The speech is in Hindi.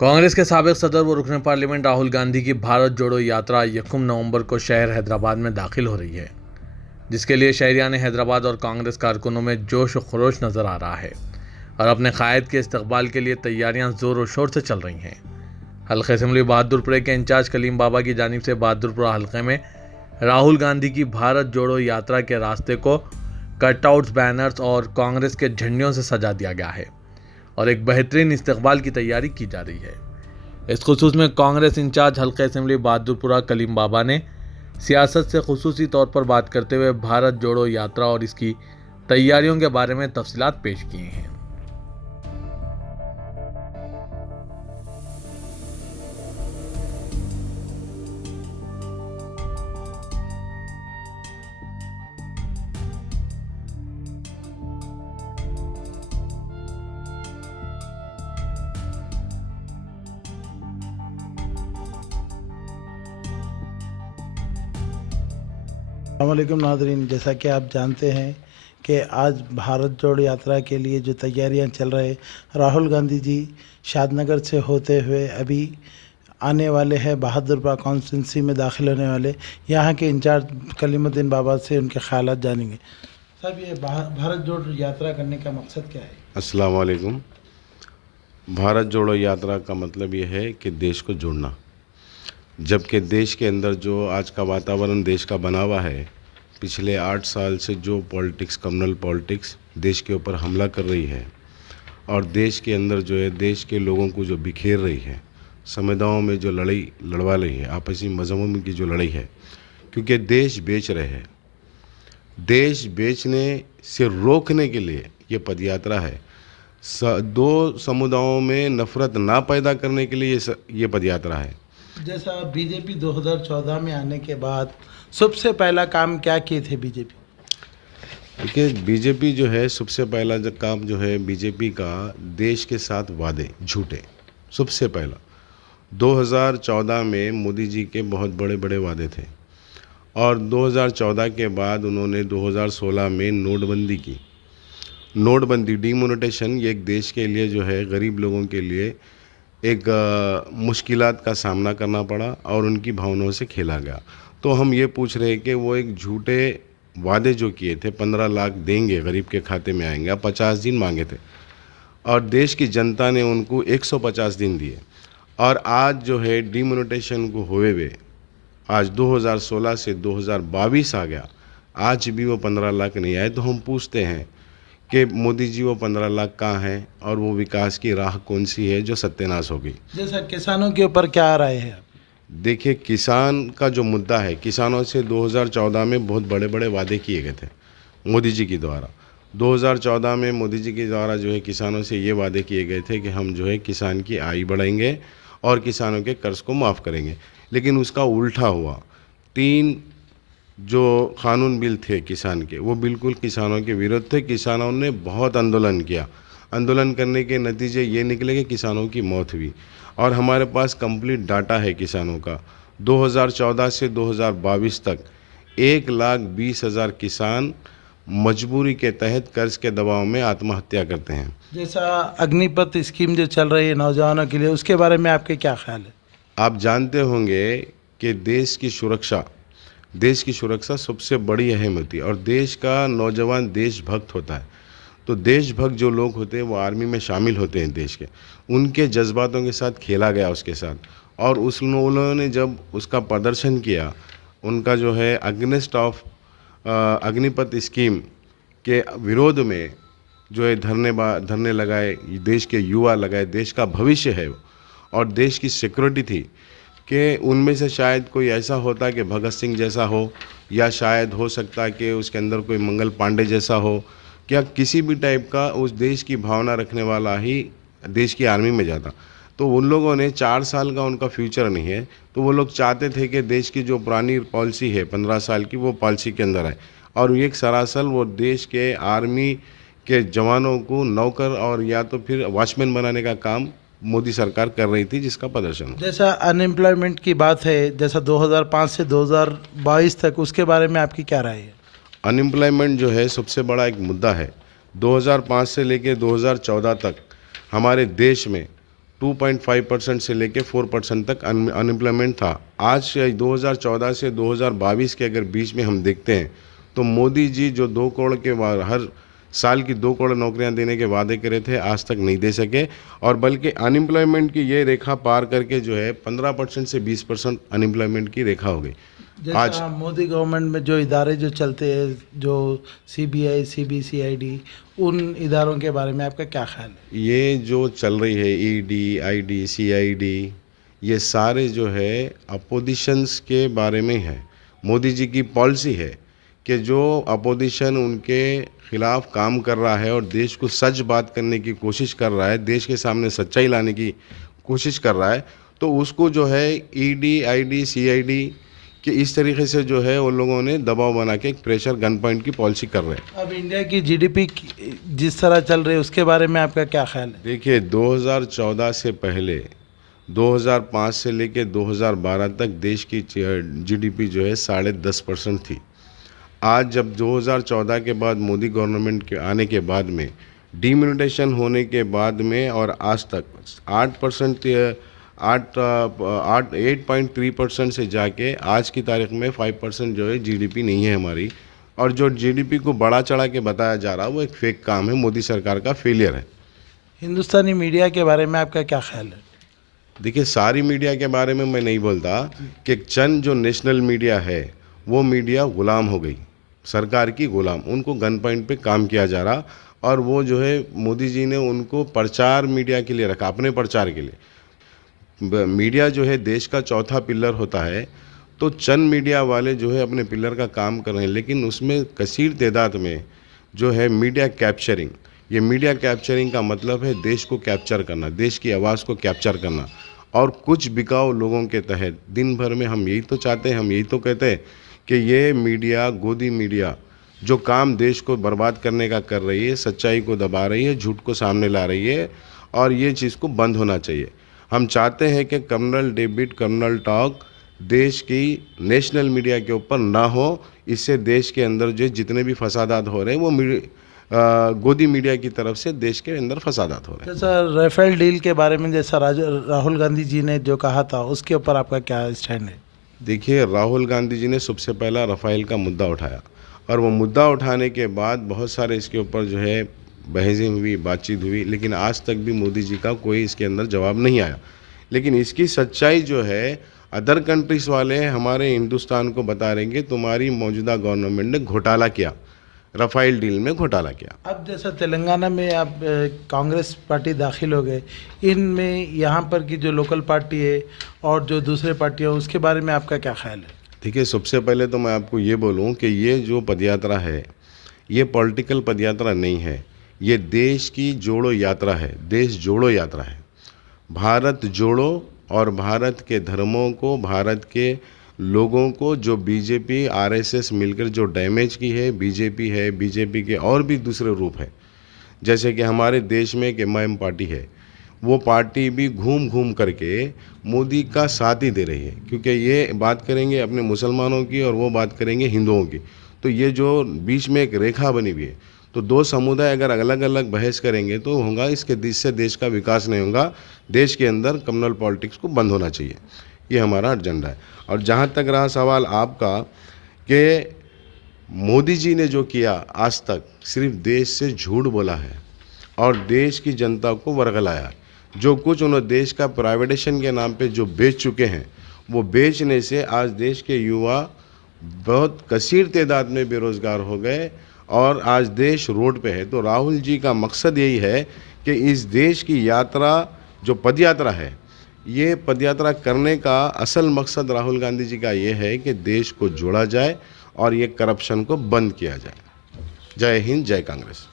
कांग्रेस के साबिक सदर व रुकन पार्लियामेंट राहुल गांधी की भारत जोड़ो यात्रा 1 नवंबर को शहर हैदराबाद में दाखिल हो रही है, जिसके लिए शहरियान हैदराबाद और कांग्रेस कारकुनों में जोश व खरोश नजर आ रहा है और अपने कायद के इस्तकबाल के लिए तैयारियां जोर और शोर से चल रही हैं। हल्के असेंबली बहादुरपुरा के इंचार्ज कलीम बाबा की जानिब से बहादुरपुरा हल्के में राहुल गांधी की भारत जोड़ो यात्रा के रास्ते को कटआउट्स, बैनर्स और कांग्रेस के झंडियों से सजा दिया गया है और एक बेहतरीन इस्तकबाल की तैयारी की जा रही है। इस खुसूस में कांग्रेस इंचार्ज हल्के असेंबली बहादुरपुरा कलीम बाबा ने सियासत से खुसूसी तौर पर बात करते हुए भारत जोड़ो यात्रा और इसकी तैयारियों के बारे में तफसीलात पेश किए हैं। अस्सलामुअलैकुम नाज़रीन, जैसा कि आप जानते हैं कि आज भारत जोड़ो यात्रा के लिए जो तैयारियां चल रहे, राहुल गांधी जी शादनगर से होते हुए अभी आने वाले हैं, बहादुरपुरा कॉन्स्टिट्यूंसी में दाखिल होने वाले। यहाँ के इंचार्ज कलीमुद्दीन बाबा से उनके ख्यालात जानेंगे। साहब, ये भारत जोड़ो यात्रा करने का मकसद क्या है? अस्सलाम वालेकुम। भारत जोड़ो यात्रा का मतलब ये है कि देश को जोड़ना। जबकि देश के अंदर जो आज का वातावरण देश का बना हुआ है, पिछले 8 साल से जो पॉलिटिक्स, कम्युनल पॉलिटिक्स देश के ऊपर हमला कर रही है और देश के अंदर जो है देश के लोगों को जो बिखेर रही है, समुदायों में जो लड़ाई लड़वा रही है, आपसी मजहबों में की जो लड़ाई है, क्योंकि देश बेच रहे हैं। देश बेचने से रोकने के लिए ये पदयात्रा है। दो समुदायों में नफ़रत ना पैदा करने के लिए ये पदयात्रा है। जैसा बीजेपी 2014 में आने के बाद सबसे पहला काम क्या किए थे बीजेपी? देखिए, बीजेपी जो है सबसे पहला जो काम जो है बीजेपी का, देश के साथ वादे झूठे। सबसे पहला 2014 में मोदी जी के बहुत बड़े बड़े वादे थे और 2014 के बाद उन्होंने 2016 में नोटबंदी की। नोटबंदी, डीमोनेटाइजेशन, ये एक देश के लिए जो है गरीब लोगों के लिए एक मुश्किलात का सामना करना पड़ा और उनकी भावनाओं से खेला गया। तो हम ये पूछ रहे हैं कि वो एक झूठे वादे जो किए थे, 15 लाख देंगे, गरीब के खाते में आएंगे, अब 50 दिन मांगे थे और देश की जनता ने उनको 150 दिन दिए। और आज जो है डीमोनेटाइजेशन को हुए आज 2016 से 2022 आ गया, आज भी वो 15 लाख नहीं आए। तो हम पूछते हैं कि मोदी जी वो 15 लाख कहाँ हैं और वो विकास की राह कौन सी है जो सत्यानाश हो गई। जैसा किसानों के ऊपर क्या आ रहे हैं? देखिए, किसान का जो मुद्दा है, किसानों से 2014 में बहुत बड़े बड़े वादे किए गए थे मोदी जी के द्वारा। 2014 में मोदी जी के द्वारा जो है किसानों से ये वादे किए गए थे कि हम जो है किसान की आय बढ़ाएंगे और किसानों के कर्ज को माफ़ करेंगे। लेकिन उसका उल्टा हुआ। 3 जो कानून बिल थे किसान के, वो बिल्कुल किसानों के विरुद्ध थे। किसानों ने बहुत आंदोलन किया। आंदोलन करने के नतीजे ये निकले कि किसानों की मौत हुई और हमारे पास कंप्लीट डाटा है किसानों का। 2014 से 2022 तक 1,20,000 किसान मजबूरी के तहत कर्ज के दबाव में आत्महत्या करते हैं। जैसा अग्निपथ स्कीम जो चल रही है नौजवानों के लिए, उसके बारे में आपके क्या ख्याल है? आप जानते होंगे कि देश की सुरक्षा सबसे बड़ी अहम होती है और देश का नौजवान देशभक्त होता है। तो देशभक्त जो लोग होते हैं वो आर्मी में शामिल होते हैं देश के, उनके जज्बातों के साथ खेला गया उसके साथ। और उन्होंने जब उसका प्रदर्शन किया, उनका जो है अगेंस्ट ऑफ अग्निपथ स्कीम के विरोध में जो है धरने लगाए, देश के युवा लगाए, देश का भविष्य है और देश की सिक्योरिटी थी कि उनमें से शायद कोई ऐसा होता कि भगत सिंह जैसा हो, या शायद हो सकता कि उसके अंदर कोई मंगल पांडे जैसा हो, क्या किसी भी टाइप का उस देश की भावना रखने वाला ही देश की आर्मी में जाता। तो उन लोगों ने 4 साल का उनका फ्यूचर नहीं है, तो वो लोग चाहते थे कि देश की जो पुरानी पॉलिसी है 15 साल की, वो पॉलिसी के अंदर आए और एक सरासर वो देश के आर्मी के जवानों को नौकर और या तो फिर वॉचमैन बनाने का काम मोदी सरकार कर रही थी, जिसका प्रदर्शन। जैसा अनएम्प्लॉयमेंट की बात है, जैसा 2005 से 2022 तक, उसके बारे में आपकी क्या राय है? अनएम्प्लॉयमेंट जो है सबसे बड़ा एक मुद्दा है। 2005 से लेकर 2014 तक हमारे देश में 2.5% से लेके 4% तक अनएम्प्लॉयमेंट था। आज 2014 से 2022 के अगर बीच में हम देखते हैं तो मोदी जी जो 2 करोड़ के हर साल की 2 करोड़ नौकरियां देने के वादे करे थे, आज तक नहीं दे सके, और बल्कि अनएम्प्लॉयमेंट की ये रेखा पार करके जो है 15% से 20% अनएम्प्लॉयमेंट की रेखा हो गई। जैसा मोदी गवर्नमेंट में जो इदारे जो चलते हैं, जो सीबीआई, सीबीसीआईडी, उन इदारों के बारे में आपका क्या ख्याल है? ये जो चल रही है ईडी, आईडी, सीआईडी, ये सारे जो है अपोजिशंस के बारे में है। मोदी जी की पॉलिसी है कि जो अपोजिशन उनके खिलाफ काम कर रहा है और देश को सच बात करने की कोशिश कर रहा है, देश के सामने सच्चाई लाने की कोशिश कर रहा है, तो उसको जो है ईडी, आईडी, सीआईडी कि इस तरीके से जो है उन लोगों ने दबाव बना के एक प्रेशर गन पॉइंट की पॉलिसी कर रहे हैं। अब इंडिया की जीडीपी जिस तरह चल रही है उसके बारे में आपका क्या ख्याल है? देखिए 2014 से पहले 2005 से लेके 2012 तक देश की जीडीपी जो है 10.5% थी। आज जब 2014 के बाद मोदी गवर्नमेंट के आने के बाद में डिमोनेटाइजेशन होने के बाद में और आज तक 8.3% से जाके आज की तारीख में 5% जो है जीडीपी नहीं है हमारी, और जो जीडीपी को बढ़ा चढ़ा के बताया जा रहा है वो एक फेक काम है, मोदी सरकार का फेलियर है। हिंदुस्तानी मीडिया के बारे में आपका क्या ख्याल है? देखिए सारी मीडिया के बारे में मैं नहीं बोलता कि चंद जो नेशनल मीडिया है वो मीडिया गुलाम हो गई, सरकार की गुलाम, उनको गन पॉइंट पे काम किया जा रहा, और वो जो है मोदी जी ने उनको प्रचार मीडिया के लिए रखा, अपने प्रचार के लिए। मीडिया जो है देश का चौथा पिलर होता है, तो चंद मीडिया वाले जो है अपने पिलर का काम कर रहे हैं, लेकिन उसमें कसीर तादाद में जो है मीडिया कैप्चरिंग, ये मीडिया कैप्चरिंग का मतलब है देश को कैप्चर करना, देश की आवाज़ को कैप्चर करना, और कुछ बिकाऊ लोगों के तहत दिन भर में हम यही तो चाहते हैं, हम यही तो कहते हैं कि ये मीडिया, गोदी मीडिया जो काम देश को बर्बाद करने का कर रही है, सच्चाई को दबा रही है, झूठ को सामने ला रही है, और ये चीज़ को बंद होना चाहिए। हम चाहते हैं कि कम्युनल डेबिट, कम्युनल टॉक देश की नेशनल मीडिया के ऊपर ना हो, इससे देश के अंदर जो जितने भी फसादात हो रहे हैं वो गोदी मीडिया की तरफ से देश के अंदर फसादात हो रहे हैं। जैसा राफेल डील के बारे में जैसा राहुल गांधी जी ने जो कहा था उसके ऊपर आपका क्या स्टैंड है? देखिए राहुल गांधी जी ने सबसे पहला राफेल का मुद्दा उठाया, और वो मुद्दा उठाने के बाद बहुत सारे इसके ऊपर जो है बहसें हुई, बातचीत हुई, लेकिन आज तक भी मोदी जी का कोई इसके अंदर जवाब नहीं आया। लेकिन इसकी सच्चाई जो है अदर कंट्रीज़ वाले हमारे हिंदुस्तान को बता रहे हैं कि तुम्हारी मौजूदा गवर्नमेंट ने घोटाला किया, राफेल डील में घोटाला किया। अब जैसा तेलंगाना में आप कांग्रेस पार्टी दाखिल हो गए, इनमें यहाँ पर की जो लोकल पार्टी है और जो दूसरे पार्टियाँ, उसके बारे में आपका क्या ख्याल है? देखिए सबसे पहले तो मैं आपको ये बोलूँ कि ये जो पदयात्रा है ये पॉलिटिकल पदयात्रा नहीं है, ये देश की जोड़ो यात्रा है, देश जोड़ो यात्रा है। भारत जोड़ो, और भारत के धर्मों को, भारत के लोगों को जो बीजेपी आरएसएस मिलकर जो डैमेज की है, बीजेपी है, बीजेपी के और भी दूसरे रूप है, जैसे कि हमारे देश में एक एमआईएम पार्टी है, वो पार्टी भी घूम घूम करके मोदी का साथ ही दे रही है, क्योंकि ये बात करेंगे अपने मुसलमानों की और वो बात करेंगे हिंदुओं की, तो ये जो बीच में एक रेखा बनी हुई है, तो दो समुदाय अगर अलग अलग बहस करेंगे तो होगा, इससे देश का विकास नहीं होगा। देश के अंदर कम्युनल पॉलिटिक्स को बंद होना चाहिए, ये हमारा एजेंडा है। और जहाँ तक रहा सवाल आपका कि मोदी जी ने जो किया आज तक, सिर्फ देश से झूठ बोला है और देश की जनता को वर्गलाया। जो कुछ उन्होंने देश का प्राइवेटाइजेशन के नाम पे जो बेच चुके हैं, वो बेचने से आज देश के युवा बहुत कसीर तादाद में बेरोज़गार हो गए और आज देश रोड पे है। तो राहुल जी का मकसद यही है कि इस देश की यात्रा जो पदयात्रा है, ये पदयात्रा करने का असल मकसद राहुल गांधी जी का ये है कि देश को जोड़ा जाए और ये करप्शन को बंद किया जाए। जय हिंद, जय कांग्रेस।